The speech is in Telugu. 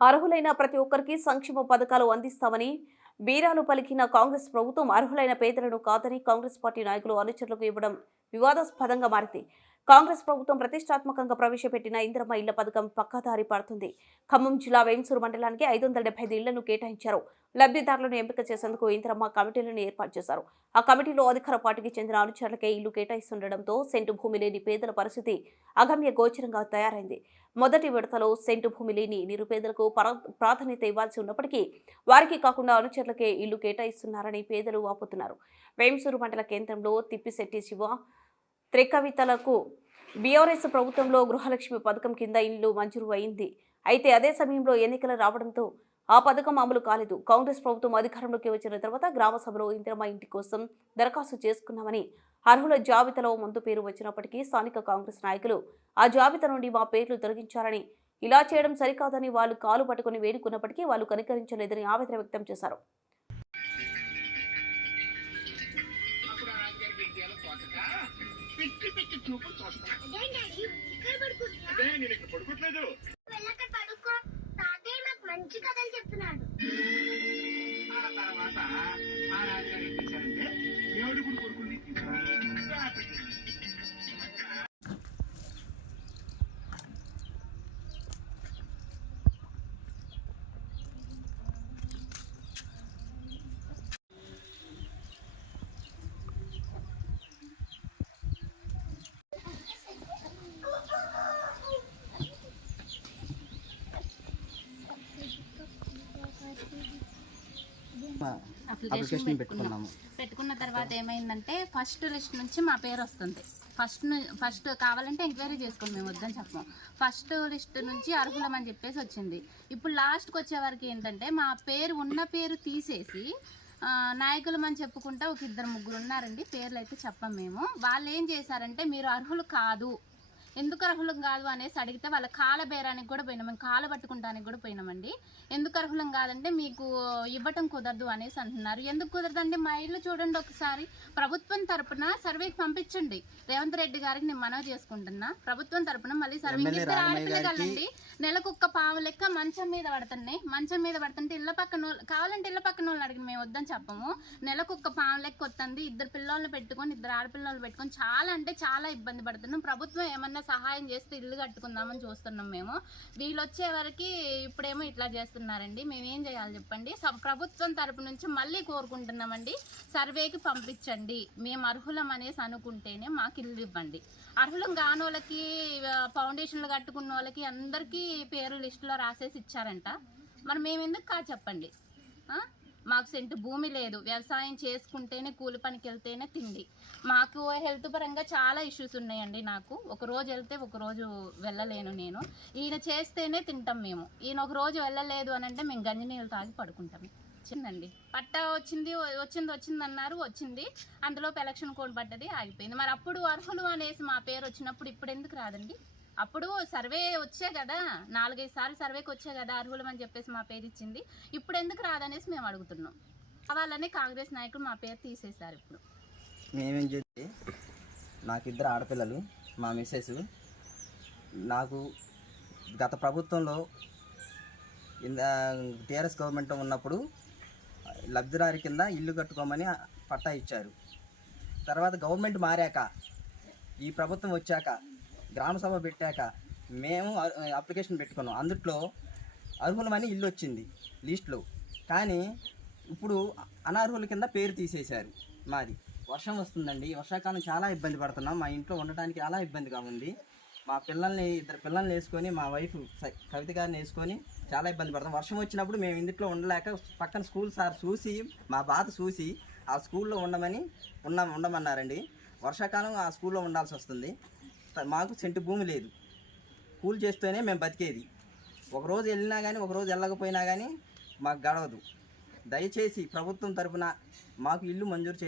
అర్హులైన ప్రతి ఒక్కరికి సంక్షేమ పథకాలు అందిస్తామని బీరాలు పలికిన కాంగ్రెస్ ప్రభుత్వం అర్హులైన పేదలను కాదని కాంగ్రెస్ పార్టీ నాయకులు అనుచరులకు ఇవ్వడం వివాదాస్పదంగా మారింది. కాంగ్రెస్ ప్రభుత్వం ప్రతిష్టాత్మకంగా ప్రవేశపెట్టిన ఇందిరమ్మ ఇళ్ళ పథకం పక్కాదారి పడుతుంది. ఖమ్మం జిల్లా వేంసూరు మండలానికి ఐదు వందల డెబ్బై ఐదు ఇళ్ళను కేటాయించారు. లబ్ధిదారులను ఎంపిక చేసేందుకు ఇందిరమ్మ కమిటీలను ఏర్పాటు చేశారు. ఆ కమిటీలో అధికార పార్టీకి చెందిన అనుచరులకే ఇల్లు కేటాయిస్తుండటంతో సెంటు భూమి లేని పేదల పరిస్థితి అగమ్య గోచరంగా తయారైంది. మొదటి విడతలో సెంటు భూమి లేని నిరుపేదలకు ప్రాధాన్యత ఇవ్వాల్సి ఉన్నప్పటికీ వారికి కాకుండా అనుచరులకే ఇల్లు కేటాయిస్తున్నారని పేదలు వాపోతున్నారు వేంసూరు మండల కేంద్రంలో తిప్పిశెట్టి శివ త్రికవితలకు బీఆర్ఎస్ ప్రభుత్వంలో గృహలక్ష్మి పథకం కింద ఇల్లు మంజూరు అయింది. అయితే అదే సమయంలో ఎన్నికలు రావడంతో ఆ పథకం అమలు కాలేదు. కాంగ్రెస్ ప్రభుత్వం అధికారంలోకి వచ్చిన తర్వాత గ్రామ సభలో ఇందిరమ్మ ఇంటి కోసం దరఖాస్తు చేసుకున్నామని అర్హుల జాబితాలో ముందు పేరు వచ్చినప్పటికీ స్థానిక కాంగ్రెస్ నాయకులు ఆ జాబితా నుండి మా పేర్లు తొలగించారని ఇలా చేయడం సరికాదని వాళ్ళు కాలు పట్టుకుని వేడుకున్నప్పటికీ వాళ్ళు కనికరించలేదని ఆవేదన వ్యక్తం చేశారు. పిచ్చి పిచ్చి చూపులు అదే నేను ఇక్కడ పడుకోవట్లేదు మంచి కథలు చెప్తున్నాడు. అప్లికేషన్ పెట్టుకున్నాము. పెట్టుకున్న తర్వాత ఏమైందంటే ఫస్ట్ లిస్ట్ నుంచి మా పేరు వస్తుంది. ఫస్ట్ ఫస్ట్ కావాలంటే ఎంక్వైరీ చేసుకోండి మేము వద్దని చెప్పం ఫస్ట్ లిస్ట్ నుంచి అర్హులం అని చెప్పేసి వచ్చింది. ఇప్పుడు లాస్ట్కి వచ్చే వరకు ఏంటంటే మా పేరు ఉన్న పేరు తీసేసి నాయకులం అని చెప్పుకుంటా ఒక ఇద్దరు ముగ్గురు ఉన్నారండి. పేర్లు అయితే చెప్పం మేము. వాళ్ళు ఏం చేశారంటే మీరు అర్హులు కాదు ఎందుకు అర్హులం కాదు అనేసి అడిగితే వాళ్ళ కాల బేరానికి కూడా పోయినాం. మేము కాల పట్టుకుంటానికి కూడా పోయినామండి. ఎందుకు అర్హులం కాదంటే మీకు ఇవ్వటం కుదరదు అనేసి అంటున్నారు. ఎందుకు కుదరదండి? మా ఇల్లు చూడండి ఒకసారి. ప్రభుత్వం తరపున సర్వేకి పంపించండి. రేవంత్ రెడ్డి గారికి నేను మనవి చేసుకుంటున్నా. ప్రభుత్వం తరపున మళ్ళీ సర్వే ఆడపిల్లగాళ్ళండి నెలకు ఒక్క పావు లెక్క మంచం మీద పడుతున్నాయి మంచం మీద పడుతుంటే ఇళ్ళ పక్కన వాళ్ళు- కావాలంటే ఇళ్ళ పక్కన వాళ్ళు అడిగి మేము వద్దని చెప్పము. నెలకు ఒక్క పావు లెక్క వస్తుంది. ఇద్దరు పిల్లల్ని పెట్టుకొని ఇద్దరు ఆడపిల్లలు పెట్టుకొని చాలా అంటే చాలా ఇబ్బంది పడుతున్నాం. ప్రభుత్వం ఏమన్నా సహాయం చేస్తే ఇల్లు కట్టుకుందామని చూస్తున్నాం మేము. వీళ్ళు వచ్చే వరకు ఇప్పుడేమో ఇట్లా చేస్తున్నారండి. మేము ఏం చేయాలి చెప్పండి? ప్రభుత్వం తరపు నుంచి మళ్ళీ కోరుకుంటున్నామండి. సర్వేకి పంపించండి. మేము అర్హులం అనేసి అనుకుంటేనే మాకు ఇల్లు ఇవ్వండి. అర్హులం కాని వాళ్ళకి ఫౌండేషన్లు కట్టుకున్న వాళ్ళకి అందరికీ పేరు లిస్టులో రాసేసి ఇచ్చారంట. మరి మేము ఎందుకు కా చెప్పండి. మాకు సెంటు భూమి లేదు. వ్యవసాయం చేసుకుంటేనే కూలి పనికి వెళ్తేనే తిండి. మాకు హెల్త్ పరంగా చాలా ఇష్యూస్ ఉన్నాయండి నాకు. ఒక రోజు వెళ్తే ఒక రోజు వెళ్ళలేను నేను. ఈయన చేస్తేనే తింటాం మేము. ఈయన ఒక రోజు వెళ్ళలేదు అని అంటే మేము గంజి నీళ్ళు తాగి పడుకుంటాం. వచ్చిందండి. పట్టా వచ్చింది వచ్చింది వచ్చింది అన్నారు. వచ్చింది. అందులో ఎలక్షన్ కోడ్ పడ్డది ఆగిపోయింది. మరి అప్పుడు అర్హులు అనేసి మా పేరు వచ్చినప్పుడు ఇప్పుడు ఎందుకు రాదండి? అప్పుడు సర్వే వచ్చే కదా నాలుగైదు సార్లు సర్వేకి వచ్చే కదా అర్హులమని చెప్పేసి మా పేరు ఇచ్చింది. ఇప్పుడు ఎందుకు రాదనేసి మేము అడుగుతున్నాం. కావాలని కాంగ్రెస్ నాయకులు మా పేరు తీసేశారు ఇప్పుడు. మేమేం చేసి నాకు ఇద్దరు ఆడపిల్లలు మా మిస్సెస్. నాకు గత ప్రభుత్వంలో టీఆర్ఎస్ గవర్నమెంట్ ఉన్నప్పుడు లబ్ధిదారి కింద ఇల్లు కట్టుకోమని పట్టా ఇచ్చారు. తర్వాత గవర్నమెంట్ మారాక ఈ ప్రభుత్వం వచ్చాక గ్రామ సభ పెట్టాక మేము అప్లికేషన్ పెట్టుకున్నాం. అందుట్లో అర్హులమని ఇల్లు వచ్చింది లిస్ట్లో. కానీ ఇప్పుడు అనర్హుల కింద పేరు తీసేశారు మాది. వర్షం వస్తుందండి. వర్షాకాలం చాలా ఇబ్బంది పడుతున్నాం. మా ఇంట్లో ఉండటానికి చాలా ఇబ్బందిగా ఉంది. మా పిల్లల్ని ఇద్దరు పిల్లల్ని వేసుకొని మా వైఫ్ కవిత గారిని వేసుకొని చాలా ఇబ్బంది పడతాం వర్షం వచ్చినప్పుడు మేము ఇంట్లో ఉండలేక పక్కన స్కూల్ సార్ చూసి మా బాధ చూసి ఆ స్కూల్లో ఉండమని ఉన్న ఉండమన్నారండి. వర్షాకాలం ఆ స్కూల్లో ఉండాల్సి వస్తుంది. మాకు సెంటు భూమి లేదు. కూలి చేస్తూనే మేము బతికేది. ఒకరోజు వెళ్ళినా కానీ ఒకరోజు వెళ్ళకపోయినా కానీ మాకు గడవదు. దయచేసి ప్రభుత్వం తరపున మాకు ఇల్లు మంజూరు చే